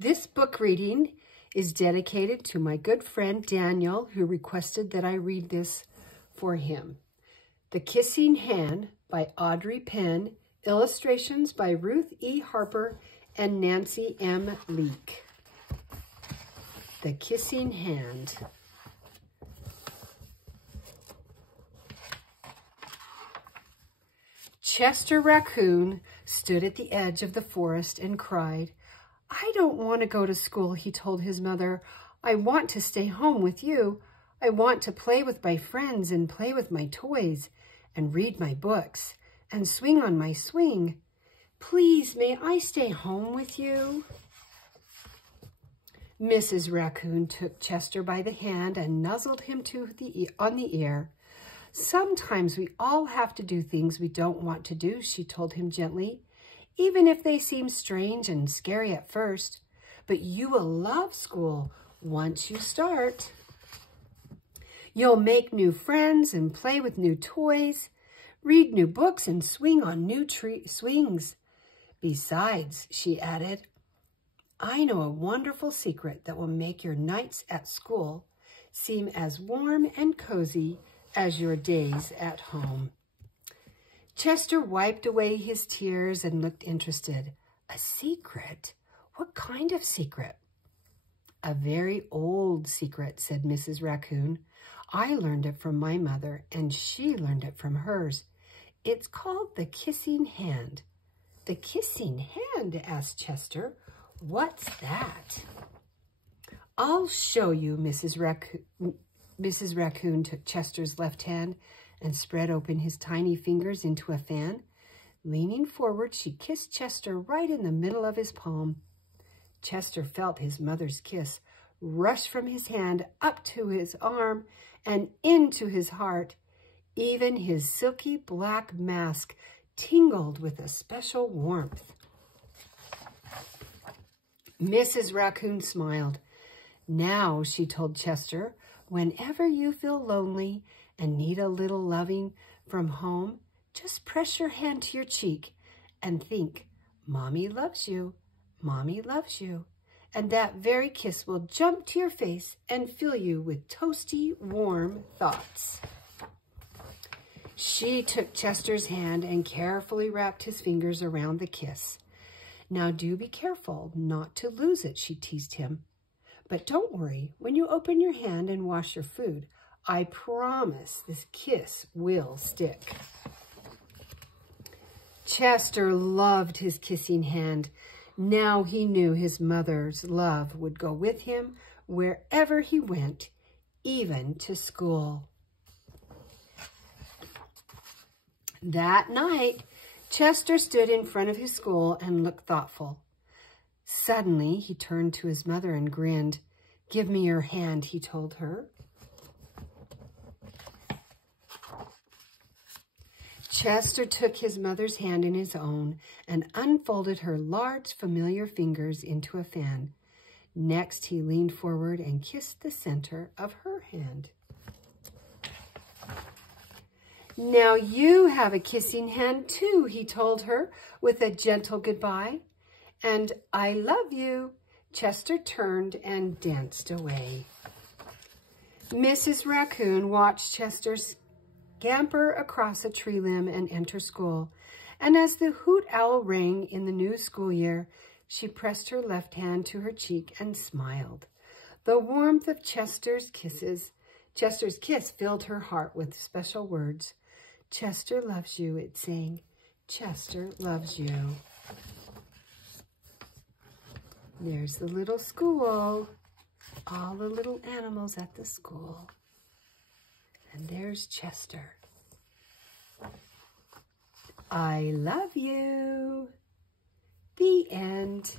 This book reading is dedicated to my good friend Daniel, who requested that I read this for him. The Kissing Hand by Audrey Penn, illustrations by Ruth E. Harper and Nancy M. Leake. The Kissing Hand. Chester Raccoon stood at the edge of the forest and cried. "I don't want to go to school," he told his mother. "I want to stay home with you. I want to play with my friends and play with my toys and read my books and swing on my swing. Please, may I stay home with you?" Mrs. Raccoon took Chester by the hand and nuzzled him on the ear. "Sometimes we all have to do things we don't want to do," she told him gently, "even if they seem strange and scary at first. But you will love school once you start. You'll make new friends and play with new toys, read new books and swing on new swings. Besides," she added, "I know a wonderful secret that will make your nights at school seem as warm and cozy as your days at home." Chester wiped away his tears and looked interested. "A secret? What kind of secret?" "A very old secret," said Mrs. Raccoon. "I learned it from my mother, and she learned it from hers. It's called the Kissing Hand." "The Kissing Hand?" asked Chester. "What's that?" "I'll show you." Mrs. Raccoon took Chester's left hand and spread open his tiny fingers into a fan. Leaning forward, she kissed Chester right in the middle of his palm. Chester felt his mother's kiss rush from his hand up to his arm and into his heart. Even his silky black mask tingled with a special warmth. Mrs. Raccoon smiled. "Now," she told Chester, "whenever you feel lonely and need a little loving from home, just press your hand to your cheek and think, 'Mommy loves you, Mommy loves you.' And that very kiss will jump to your face and fill you with toasty, warm thoughts." She took Chester's hand and carefully wrapped his fingers around the kiss. "Now do be careful not to lose it," she teased him. "But don't worry, when you open your hand and wash your food, I promise this kiss will stick." Chester loved his kissing hand. Now he knew his mother's love would go with him wherever he went, even to school. That night, Chester stood in front of his school and looked thoughtful. Suddenly, he turned to his mother and grinned. "Give me your hand," he told her. Chester took his mother's hand in his own and unfolded her large, familiar fingers into a fan. Next, he leaned forward and kissed the center of her hand. "Now you have a kissing hand too," he told her with a gentle goodbye. "And I love you." Chester turned and danced away. Mrs. Raccoon watched Chester scamper across a tree limb and enter school. And as the hoot owl rang in the new school year, she pressed her left hand to her cheek and smiled. The warmth of Chester's kiss filled her heart with special words. "Chester loves you," it sang. "Chester loves you." There's the little school. All the little animals at the school. And there's Chester. I love you. The end.